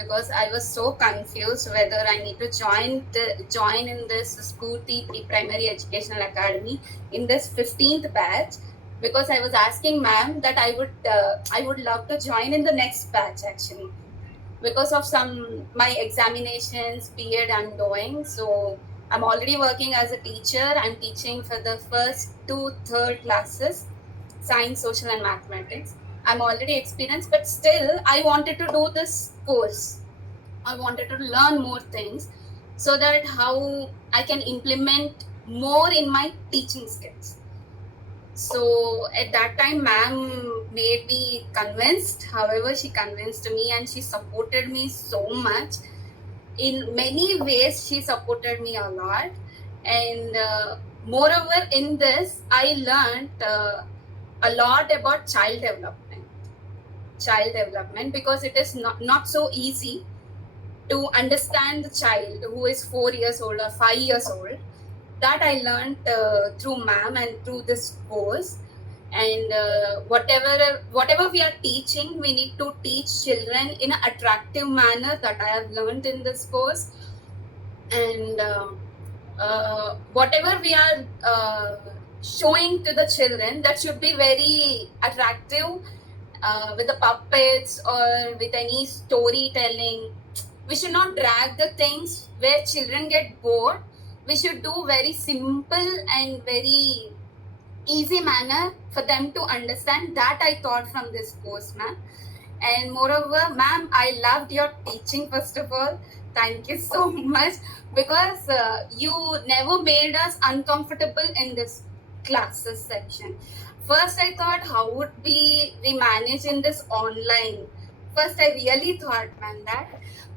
because I was so confused whether I need to join in this Spooty Pre-Primary Educational Academy in this 15th batch, because I was asking ma'am that I would love to join in the next batch actually, because of some my examinations period I'm doing. So I'm already working as a teacher. I'm teaching for the first two third classes, science, social, and mathematics. I'm already experienced, but still I wanted to do this course. I wanted to learn more things so that how I can implement more in my teaching skills. So at that time, ma'am made me convinced. However, she convinced me and she supported me so much. In many ways, she supported me a lot. And moreover, in this, I learned a lot about child development. Child development, because it is not so easy to understand the child who is 4 years old or 5 years old. That I learned through ma'am and through this course. And whatever we are teaching, we need to teach children in an attractive manner. That I have learned in this course. And whatever we are showing to the children, that should be very attractive, with the puppets or with any storytelling. We should not drag the things where children get bored. We should do very simple and very easy manner for them to understand. That I thought from this course, ma'am. And moreover, ma'am, I loved your teaching. First of all, thank you so much, because you never made us uncomfortable in this classes section. First, I thought, how would we manage in this online? First, I really thought, man, that.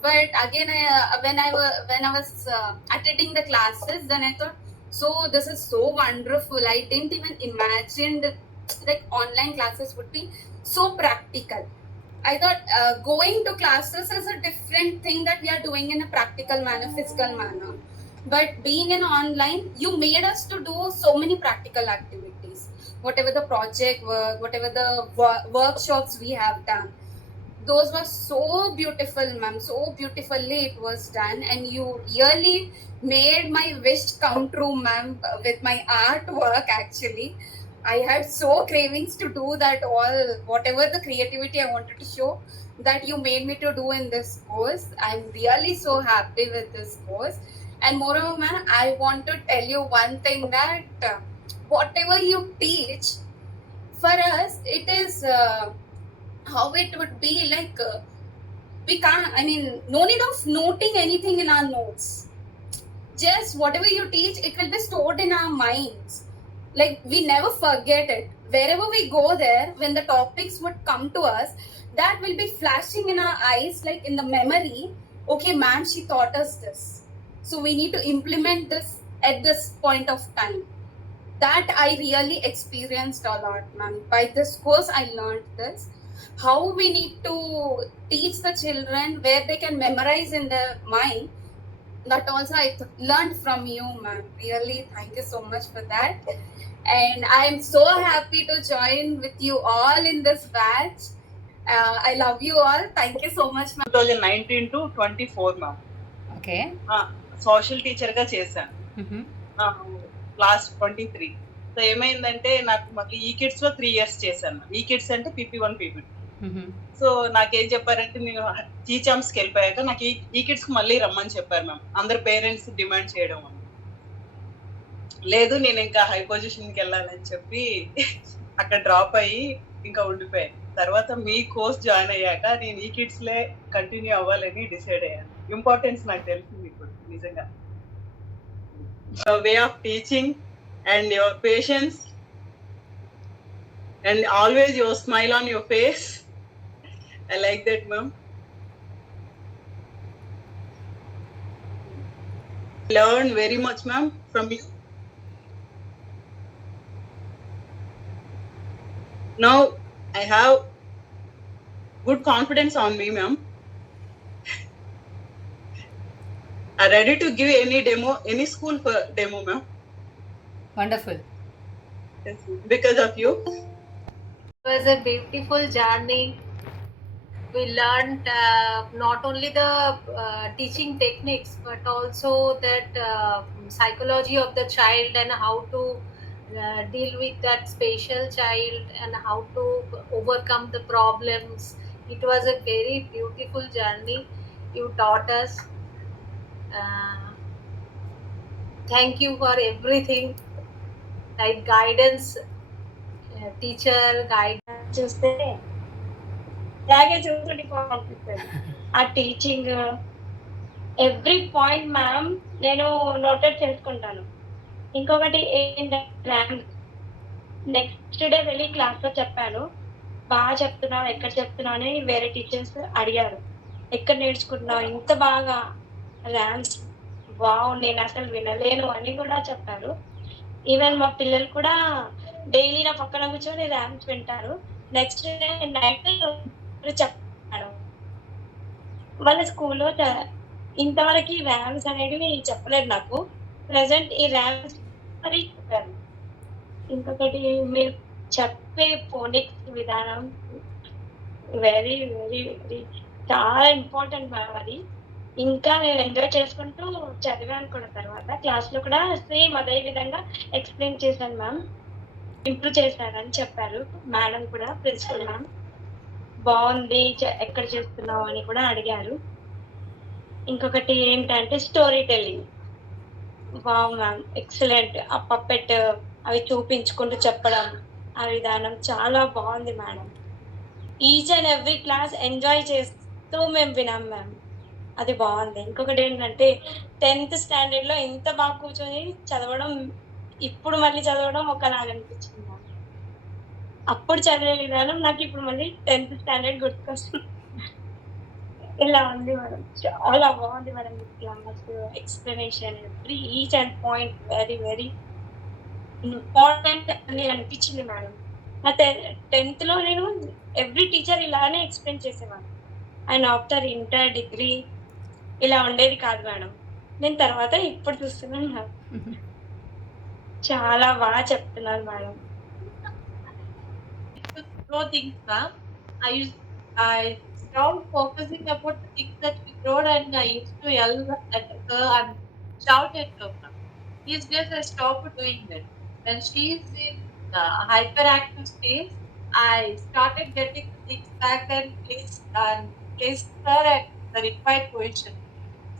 But again, when I was attending the classes, then I thought, so this is so wonderful. I didn't even imagine like online classes would be so practical. I thought going to classes is a different thing that we are doing in a practical manner, physical manner. But being in online, you made us to do so many practical activities. Whatever the project work, whatever the workshops we have done, those were so beautiful, ma'am. So beautifully it was done, and you really made my wish come true, ma'am, with my artwork. Actually, I had so cravings to do that all, whatever the creativity I wanted to show, that you made me to do in this course. I'm really so happy with this course. And moreover, ma'am, I want to tell you one thing, that whatever you teach, for us, it is. How it would be like, we can't, I mean, no need of noting anything in our notes. Just whatever you teach, it will be stored in our minds. Like, we never forget it. Wherever we go there, when the topics would come to us, that will be flashing in our eyes, like in the memory. Okay, ma'am, she taught us this, so we need to implement this at this point of time. That I really experienced a lot, ma'am. By this course, I learned this, how we need to teach the children where they can memorize in their mind. That also I learned from you, ma'am. Really, thank you so much for that. And I'm so happy to join with you all in this batch. I love you all. Thank you so much, ma'am. 2019 to 24, ma'am. Okay social టీచర్గా చేశాను క్లాస్ 23. సో ఏమైందంటే, నాకు మళ్ళీ ఈ కిడ్స్లో 3 years చేశాను. ఈ కిడ్స్ అంటే PP1 PP2. సో నాకేం చెప్పారంటే, నేను టీచర్స్కి వెళ్ళిపోయాక నాకు ఈ కిడ్స్కి మళ్ళీ రమ్మని చెప్పారు మ్యామ్. అందరు పేరెంట్స్ డిమాండ్ చేయడం వల్ల. లేదు, నేను ఇంకా హై పొజిషన్కి వెళ్ళాలని చెప్పి అక్కడ డ్రాప్ అయ్యి ఇంకా ఉండిపోయాను. తర్వాత మీ కోర్స్ జాయిన్ అయ్యాక నేను ఈ కిడ్స్లే కంటిన్యూ అవ్వాలని డిసైడ్ అయ్యాను. ఇంపార్టెన్స్ నాకు తెలిసింది ఇప్పుడు నిజంగా. Way of teaching and your patience and always your smile on your face. I like that, ma'am. Learn very much, ma'am, from you. Now I have good confidence on me, ma'am. I'm ready to give any demo, any school for demo, ma'am. Wonderful. Because of you. It was a beautiful journey. we learned not only the teaching techniques but also that psychology of the child and how to deal with that special child and how to overcome the problems. It was a very beautiful journey you taught us. Thank you for everything, like guidance, teacher guide. చూస్తే అలాగే చూస్తుండిపోవాలనిపిస్తుంది. ఆ teaching every point ma'am నేను నోటెడ్ చేసుకుంటాను. ఇంకొకటి ఏంటంటే next day వెళ్ళి క్లాస్‌లో చెప్పాను. బాగా చెప్తున్నావు, ఎక్కడ చెప్తున్నావు అని వేరే టీచర్స్ అడిగారు. ఎక్కడ నేర్చుకుంటున్నావు ఇంత బాగా ర్యామ్స్, వావ్! నేనసలు వినలేను అని కూడా చెప్పారు. ఈవెన్ మా పిల్లలు కూడా డైలీ నా పక్కన కూర్చొని ర్యామ్స్ వింటారు. నెక్స్ట్ డే నైట్ చెప్పాను. వాళ్ళ స్కూల్‌లో ఇంతవరకి ర్యామ్స్ అనేటివి చెప్పలేదు నాకు. ప్రెజెంట్ ఈ ర్యామ్స్ అది చెప్పారు. ఇంకొకటి మీరు చెప్పే ఫోనిక్స్ విధానం వెరీ, వెరీ, వెరీ చాలా ఇంపార్టెంట్ మ్యామ్ అది. ఇంకా నేను ఎంజాయ్ చేసుకుంటూ చదివాను కూడా తర్వాత. క్లాస్‌లో కూడా సేమ్ అదే విధంగా ఎక్స్‌ప్లెయిన్ చేశాను మ్యామ్. ఇంప్రూవ్ చేశారని చెప్పారు మేడం కూడా, ప్రిన్సిపల్ మ్యామ్. బావుంది. ఎక్కడ చేస్తున్నావు అని కూడా అడిగారు. ఇంకొకటి ఏంటంటే story telling. Wow ma'am! Excellent. ఆ పప్పెట్ అవి చూపించుకుంటూ చెప్పడం, ఆ విధానం చాలా బావుంది madam. Each and every class enjoy చేస్తూ మేము విన్నాం మ్యామ్. అది బావుంది. ఇంకొకటేంటంటే 10th స్టాండర్డ్‌లో ఇంత బాగా కూర్చొని చదవడం, ఇప్పుడు మళ్ళీ చదవడం ఒకలాగా అనిపించింది మ్యామ్. అప్పుడు చదివే విధానం నాకిప్పుడు మళ్ళీ 10th స్టాండర్డ్ గుర్తుకొస్తుంది. ఇలా ఉంది మేడం. చాలా బావుంది మేడం మీ class, explanation each and point very, very important అని అనిపించింది మేడం. నా 10థ్‌లో నేను ఎవ్రీ టీచర్ ఇలానే ఎక్స్‌ప్లెయిన్ చేసేవారు. అండ్ ఆఫ్టర్ ఇంటర్, డిగ్రీ ఇలా ఉండేది కాదు మేడం. నేను తర్వాత ఇప్పుడు చూస్తున్నాను మేడం. చాలా బాగా చెప్తున్నారు madam. Throw things, ma'am. I stopped focusing about the things that we throwed and I used to yell at her and shout at her, ma'am. These days I stopped doing that. When she is in hyperactive stage, I started getting the things back and placed her at the required position.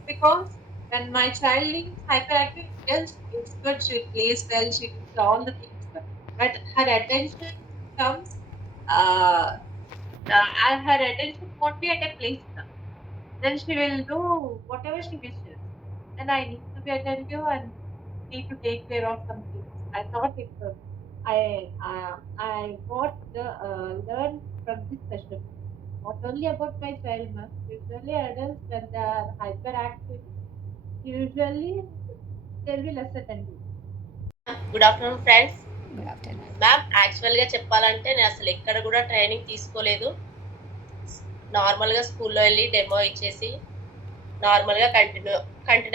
Because when my child is hyperactive, yes, it's good. She plays well. She does all the things well. But her attention comes. And her attention won't be at a place now. Then she will do whatever she wishes. And I need to be attentive and need to take care of some things. I thought it was. I got learned from this session. Not only about my child, ma'am. Usually adults when they are hyperactive, usually they'll be less attentive. Good afternoon friends. Good afternoon. Ma'am, యాక్చువల్గా చెప్పాలంటే నేను అసలు ఎక్కడ కూడా ట్రైనింగ్ తీసుకోలేదు. నార్మల్గా స్కూల్లో వెళ్ళి డెమో ఇచ్చేసి నార్మల్గా కంటిన్యూ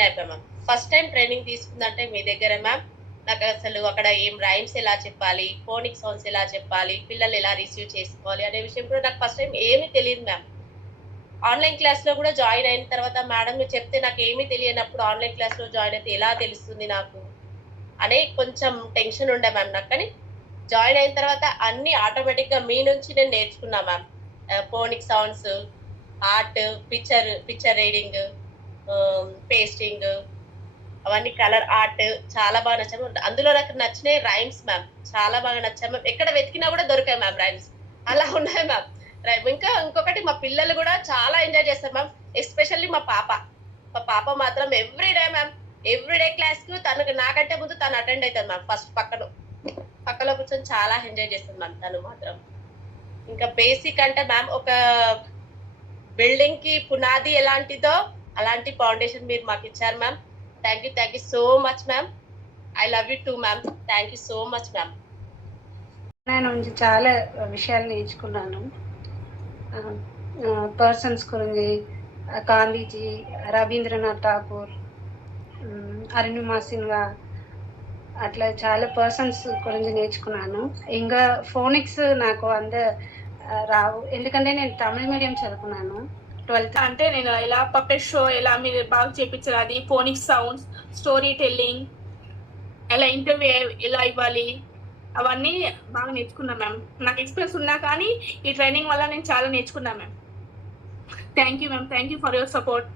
అయిపోయాం మ్యామ్. ఫస్ట్ టైం ట్రైనింగ్ తీసుకుందంటే మీ దగ్గర మ్యామ్. నాకు అసలు అక్కడ ఏం రైమ్స్ ఎలా చెప్పాలి, ఫోనిక్ సౌండ్స్ ఎలా చెప్పాలి, పిల్లలు ఎలా రిసీవ్ చేసుకోవాలి అనే విషయం కూడా నాకు ఫస్ట్ టైం ఏమీ తెలియదు మ్యామ్. ఆన్లైన్ క్లాస్లో కూడా జాయిన్ అయిన తర్వాత మేడం మీరు చెప్తే నాకు ఏమీ తెలియనప్పుడు ఆన్లైన్ క్లాస్లో జాయిన్ అయితే ఎలా తెలుస్తుంది నాకు అనే కొంచెం టెన్షన్ ఉండే మ్యామ్ నాకు. కానీ జాయిన్ అయిన తర్వాత అన్ని ఆటోమేటిక్గా మీ నుంచి నేను నేర్చుకున్నా ma'am. Phonic sounds, art, picture reading, pasting, అవన్నీ కలర్ ఆర్ట్ చాలా బాగా నచ్చాము. అందులో నాకు నచ్చినాయి రైమ్స్ మ్యామ్, చాలా బాగా నచ్చాము మ్యామ్. ఎక్కడ వెతికినా కూడా దొరికాయి మ్యామ్ రైమ్స్, అలా ఉన్నాయి మ్యామ్. ఇంకా ఇంకొకటి మా పిల్లలు కూడా చాలా ఎంజాయ్ చేస్తారు మ్యామ్. ఎస్పెషల్లీ మా పాప మాత్రం ఎవ్రీడే మ్యామ్, ఎవ్రీడే క్లాస్ కు తనకు నాకంటే ముందు తను అటెండ్ అవుతుంది మ్యామ్. ఫస్ట్ పక్కలో కూర్చొని చాలా ఎంజాయ్ చేస్తుంది మ్యామ్ తను మాత్రం. ఇంకా బేసిక్ అంటే మ్యామ్ ఒక బిల్డింగ్ కి పునాది ఎలాంటిదో అలాంటి ఫౌండేషన్ మీరు మాకు ఇచ్చారు ma'am. Thank you so much ma'am. I love you two ma'am. Thank you so much ma'am. నుంచి చాలా విషయాలు నేర్చుకున్నాను. పర్సన్స్ గురించి, గాంధీజీ, రవీంద్రనాథ్ ఠాగూర్, అరుణిమా సిన్హా, అట్లా చాలా పర్సన్స్ గురించి నేర్చుకున్నాను. ఇంకా ఫోనిక్స్ నాకు రావు, ఎందుకంటే నేను తమిళ మీడియం చదువుకున్నాను 12th. అంటే నేను ఎలా పప్పెట్ షో ఎలా మీరు బాగా చేపించారు, అది ఫోనిక్ సౌండ్స్, స్టోరీ టెల్లింగ్, ఎలా ఇంటర్వ్యూ ఎలా ఇవ్వాలి, అవన్నీ బాగా నేర్చుకున్నాను మ్యామ్. నాకు ఎక్స్పీరియన్స్ ఉన్నా కానీ ఈ ట్రైనింగ్ వల్ల నేను చాలా నేర్చుకున్నాను ma'am. Thank you ma'am, thank you for your support.